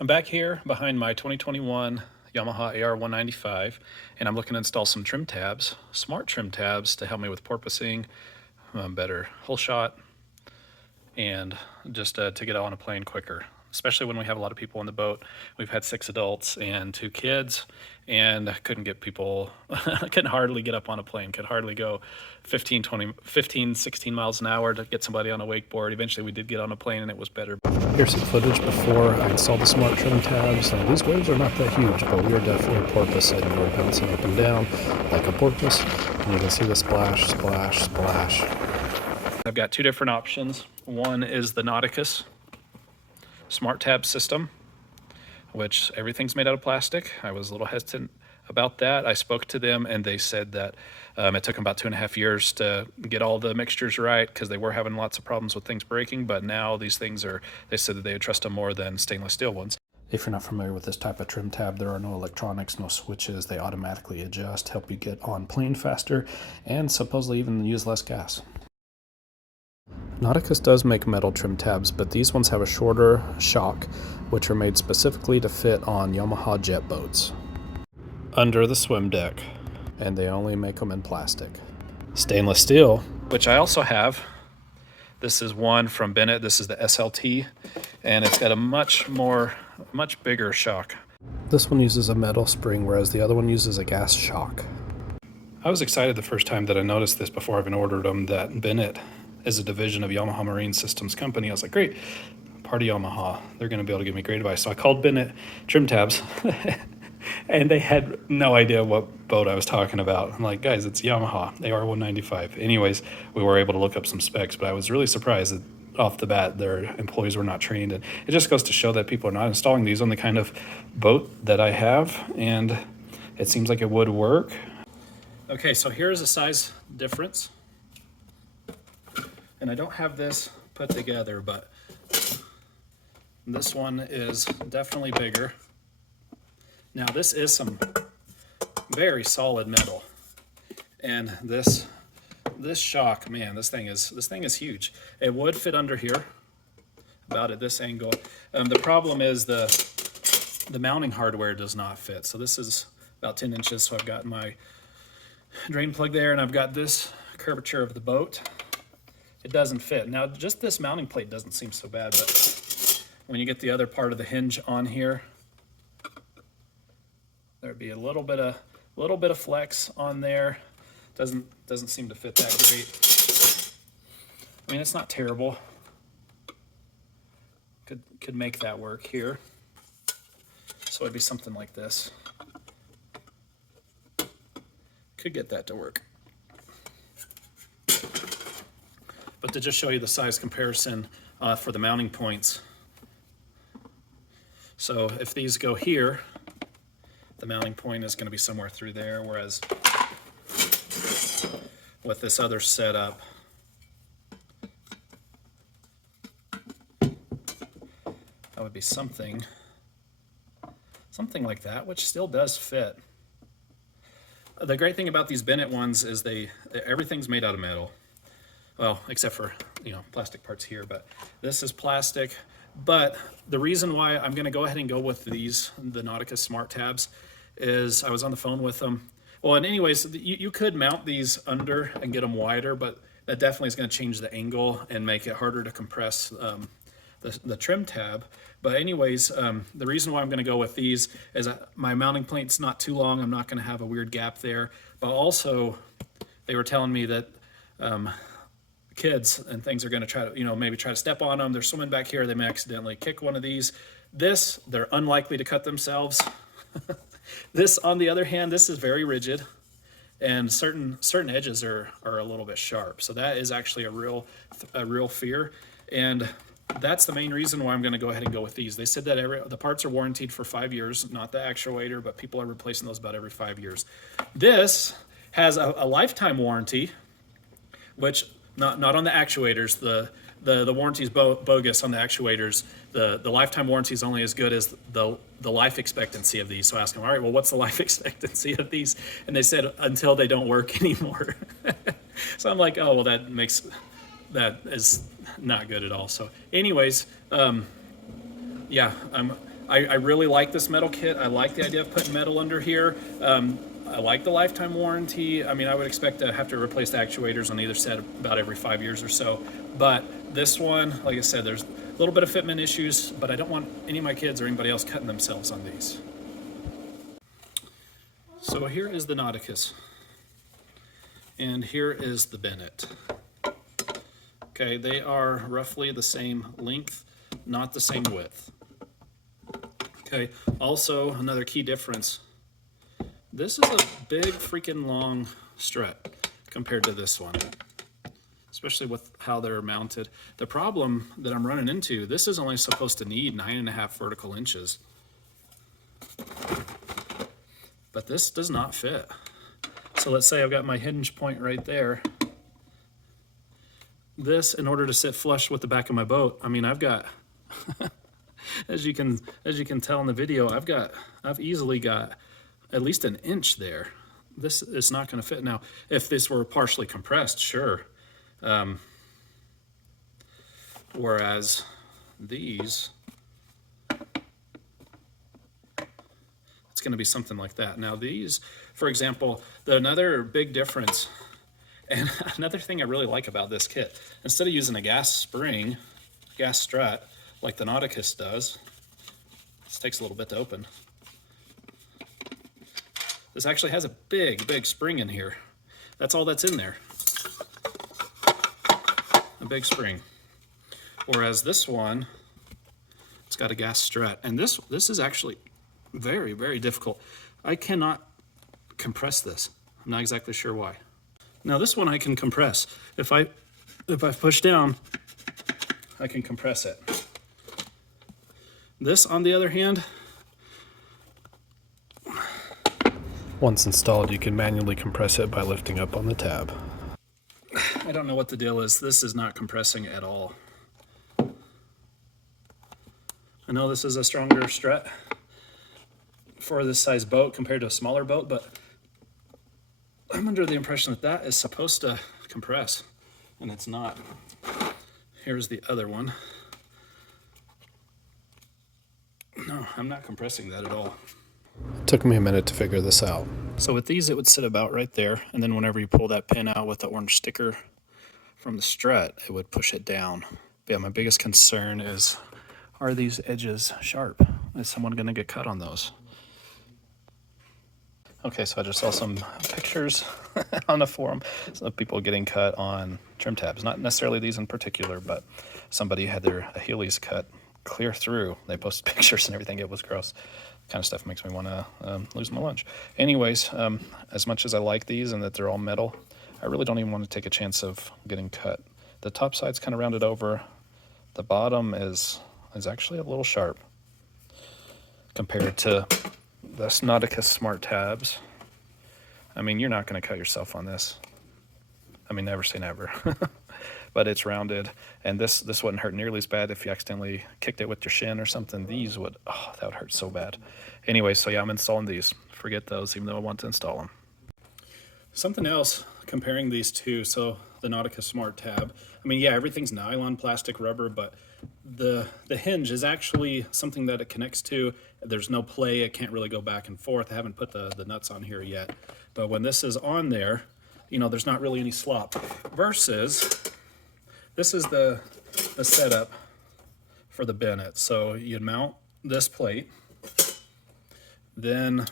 I'm back here behind my 2021 Yamaha AR195, and I'm looking to install some trim tabs, smart trim tabs, to help me with porpoising, better hole shot, and just to get on a plane quicker, especially when we have a lot of people on the boat. We've had 6 adults and 2 kids, and I couldn't get people, I couldn't hardly get up on a plane, could hardly go 15, 16 miles an hour to get somebody on a wakeboard. Eventually we did get on a plane and it was better. Here's some footage before I installed the smart trim tabs. These waves are not that huge, but we are definitely porpoising. We're bouncing up and down like a porpoise, and you can see the splash, splash, splash. I've got 2 different options. One is the Nauticus smart tab system, which everything's made out of plastic. I was a little hesitant about that. I spoke to them and they said that it took them about 2.5 years to get all the mixtures right because they were having lots of problems with things breaking, but now these things are, they said that they would trust them more than stainless steel ones. If you're not familiar with this type of trim tab, there are no electronics, no switches. They automatically adjust, help you get on plane faster, and supposedly even use less gas. Nauticus does make metal trim tabs, but these ones have a shorter shock, which are made specifically to fit on Yamaha jet boats under the swim deck, and they only make them in plastic. Stainless steel, which I also have. This is one from Bennett. This is the SLT, and it's got a much bigger shock. This one uses a metal spring, whereas the other one uses a gas shock. I was excited the first time that I noticed this before I even ordered them, that Bennett is a division of Yamaha Marine Systems Company. I was like, great, part of Yamaha. They're going to be able to give me great advice. So I called Bennett Trim Tabs, and they had no idea what boat I was talking about. I'm like, guys, it's Yamaha, AR195. Anyways, we were able to look up some specs, but I was really surprised that off the bat their employees were not trained. And it just goes to show that people are not installing these on the kind of boat that I have, and it seems like it would work. Okay, so here's a size difference. And I don't have this put together, but this one is definitely bigger. Now this is some very solid metal, and this shock, man, this thing is huge. It would fit under here, about at this angle. The problem is the mounting hardware does not fit. So this is about 10 inches. So I've got my drain plug there, and I've got this curvature of the boat. It doesn't fit. Now, just this mounting plate doesn't seem so bad, but when you get the other part of the hinge on here, there'd be a little bit of flex on there. Doesn't seem to fit that great. I mean, it's not terrible. Could make that work here. So it'd be something like this. Could get that to work. But to just show you the size comparison for the mounting points. So if these go here, the mounting point is going to be somewhere through there, whereas with this other setup, that would be something like that, which still does fit. The great thing about these Bennett ones is everything's made out of metal. Well, except for, plastic parts here, but this is plastic. But the reason why I'm going to go ahead and go with the Nauticus Smart Tabs, is I was on the phone with them. Well, and anyways, you could mount these under and get them wider, but that definitely is going to change the angle and make it harder to compress the trim tab. But anyways, the reason why I'm going to go with these is my mounting plate's not too long. I'm not going to have a weird gap there. But also, they were telling me that kids and things are going to try to, maybe try to step on them. They're swimming back here. They may accidentally kick one of these. They're unlikely to cut themselves. This, on the other hand, this is very rigid, and certain edges are a little bit sharp. So that is actually a real fear. And that's the main reason why I'm going to go ahead and go with these. They said that the parts are warranted for 5 years, not the actuator, but people are replacing those about every 5 years. This has a lifetime warranty, which not on the actuators. The warranty's bogus on the actuators. The lifetime warranty is only as good as the life expectancy of these. So I asked them, all right, well, what's the life expectancy of these? And they said, until they don't work anymore. So I'm like, oh, well, that is not good at all. So anyways, yeah, I really like this metal kit. I like the idea of putting metal under here. I like the lifetime warranty. I mean, I would expect to have to replace the actuators on either set about every 5 years or so. But this one, like I said, there's a little bit of fitment issues, but I don't want any of my kids or anybody else cutting themselves on these. So here is the Nauticus, and here is the Bennett. Okay, they are roughly the same length, not the same width. Okay, also another key difference. This is a big freaking long strut compared to this one, especially with how they're mounted. The problem that I'm running into, this is only supposed to need 9.5 vertical inches. But this does not fit. So let's say I've got my hinge point right there. This, in order to sit flush with the back of my boat, I mean, I've got, as you can tell in the video, I've easily got at least an inch there. This is not going to fit. Now, if this were partially compressed, sure. Whereas these, it's going to be something like that. Now these, for example, another big difference, and another thing I really like about this kit, instead of using a gas spring, gas strut, like the Nauticus does, this takes a little bit to open. This actually has a big spring in here. That's all that's in there. A big spring. Whereas this one, it's got a gas strut. And this is actually very difficult. I cannot compress this. I'm not exactly sure why. Now this one I can compress. If I push down, I can compress it. This, on the other hand, once installed, you can manually compress it by lifting up on the tab. I don't know what the deal is. This is not compressing at all. I know this is a stronger strut for this size boat compared to a smaller boat, but I'm under the impression that that is supposed to compress, and it's not. Here's the other one. No, I'm not compressing that at all. It took me a minute to figure this out. So with these, it would sit about right there, and then whenever you pull that pin out with the orange sticker from the strut, it would push it down. But yeah, my biggest concern is, are these edges sharp? Is someone gonna get cut on those? Okay, so I just saw some pictures on the forum of people getting cut on trim tabs. Not necessarily these in particular, but somebody had their Achilles cut clear through. They posted pictures and everything. It was gross. Kind of stuff makes me want to lose my lunch. Anyways, as much as I like these and that they're all metal, I really don't even want to take a chance of getting cut. The top side's kind of rounded over. The bottom is actually a little sharp compared to this Nauticus Smart Tabs. I mean, you're not going to cut yourself on this. I mean, never say never. But it's rounded, and this wouldn't hurt nearly as bad if you accidentally kicked it with your shin or something. These would, oh, that would hurt so bad. Anyway, so yeah, I'm installing these. Forget those, even though I want to install them. Something else, comparing these two, so the Nauticus Smart Tab. I mean, yeah, everything's nylon, plastic, rubber, but the hinge is actually something that it connects to. There's no play, it can't really go back and forth. I haven't put the nuts on here yet. But when this is on there, you know, there's not really any slop. Versus, this is the setup for the Bennett. So you'd mount this plate, then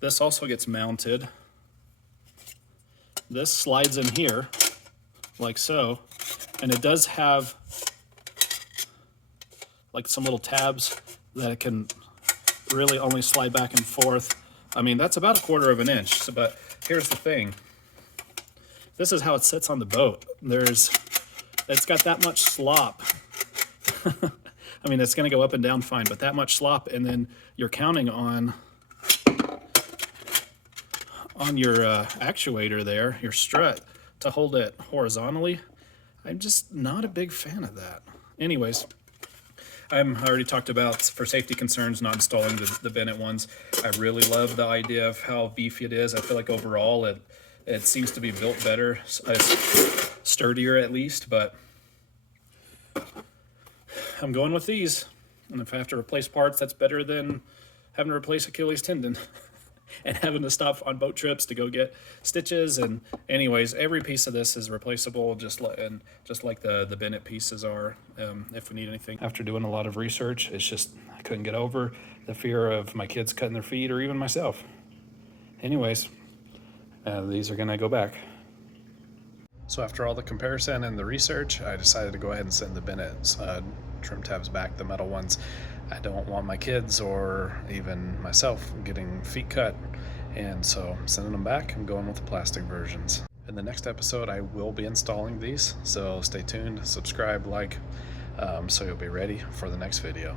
this also gets mounted. This slides in here, like so, and it does have like some little tabs that it can really only slide back and forth. I mean, that's about 1/4 of an inch. So, but here's the thing. This is how it sits on the boat. It's got that much slop. I mean, it's gonna go up and down fine, but that much slop, and then you're counting on your actuator there, your strut, to hold it horizontally. I'm just not a big fan of that. Anyways, I already talked about, for safety concerns, not installing the Bennett ones. I really love the idea of how beefy it is. I feel like overall it seems to be built better, sturdier at least, but I'm going with these. And if I have to replace parts, that's better than having to replace Achilles tendon and having to stop on boat trips to go get stitches. And anyways, every piece of this is replaceable, just like the Bennett pieces are, if we need anything. After doing a lot of research, it's just I couldn't get over the fear of my kids cutting their feet or even myself. Anyways, these are gonna go back. So after all the comparison and the research, I decided to go ahead and send the Bennett trim tabs back, the metal ones. I don't want my kids or even myself getting feet cut, and so I'm sending them back. I'm going with the plastic versions. In the next episode, I will be installing these, so stay tuned, subscribe, like, so you'll be ready for the next video.